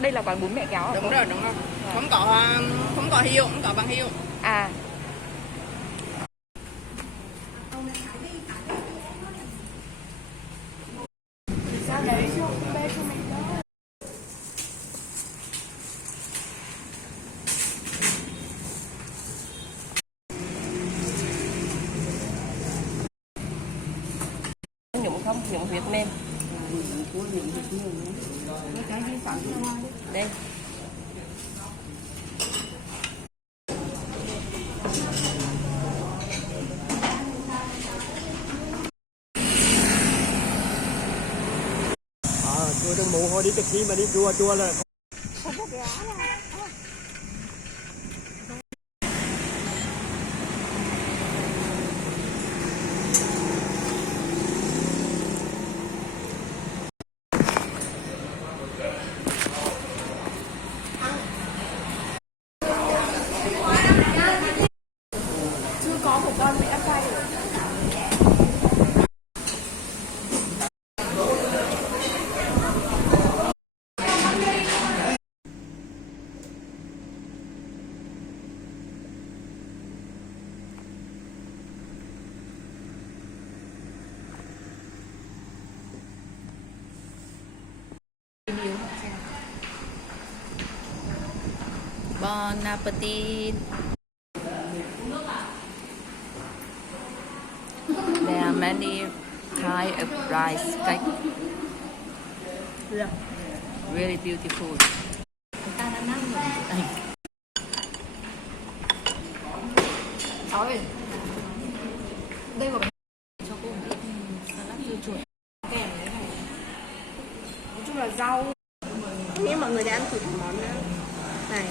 đây là quán bún mẹ kéo à? Đúng rồi, đúng rồi. Không có hiệu, không có bằng hiệu. À. Nhúng không? Nhúng huyết mềm. Đây. Tôi đừng mù hồi đi từ khi mà đi chùa là Không có cái á nào. Chưa có một con mẹ quay rồi. Bon appetit. There are many kind of rice cake. Yeah. Really beautiful. Cháu ơi, đây có Cho cô một ít salad dưa chuột. kèm đấy này. Nói chung là rau. Nghĩ mọi người đã ăn thử món nữa. Này.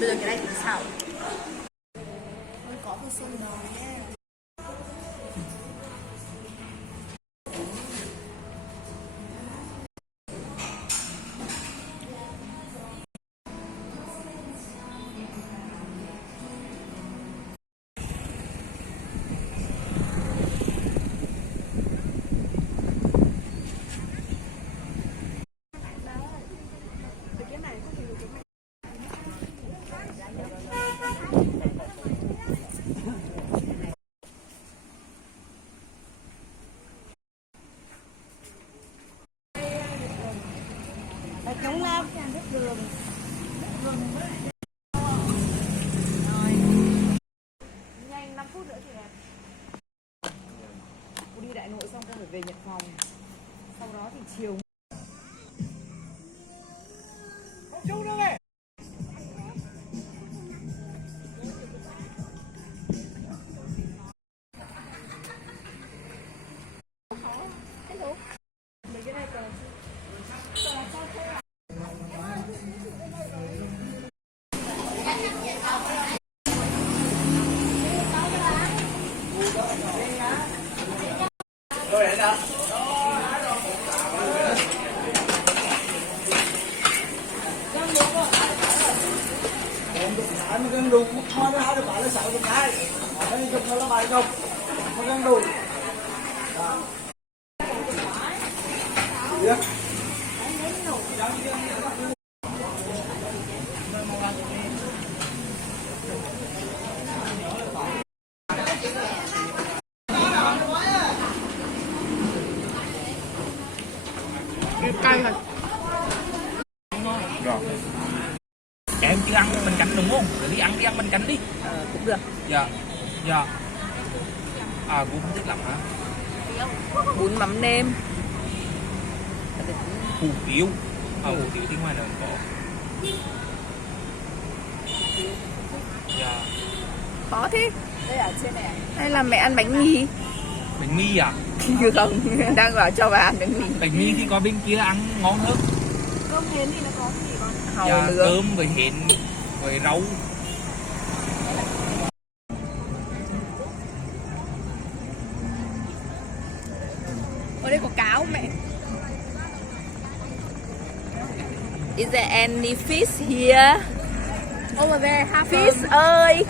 Bây giờ cái này thì xào. Có phải xông đầu nhé. Chống lắm, rất đường. Nhanh 5 phút nữa thì đẹp. Cô đi Đại Nội xong cô phải về nhận phòng. Sau đó thì chiều. Không chú nữa này. Hello. Lấy cái này còn anh gần đủ một con nó được bảo là 6 cái anh chụp nó là 7 chục nó gần đủ yeah. cay rồi. Rồi. Em chưa ăn bánh canh đúng không? Đi ăn bánh canh đi. Cũng được. Dạ. Dạ. À cũng không thích lắm hả? Bún mắm nêm. Hủ tiếu. Hủ tiếu thì ngoài đời có. Dạ. Khó thế. Đây ở trên này. Hay là mẹ ăn bánh mì? Bánh mì à? Chưa không, đang bảo cho bà ăn bánh mì. Bánh mì thì có bên kia ăn ngon hơn. Cơm hến thì nó có gì con? Hàu Dạ, nướng. cơm với hến với rau. Ở đây có cá không mẹ? Is there any fish here? Over there, half fish ơi.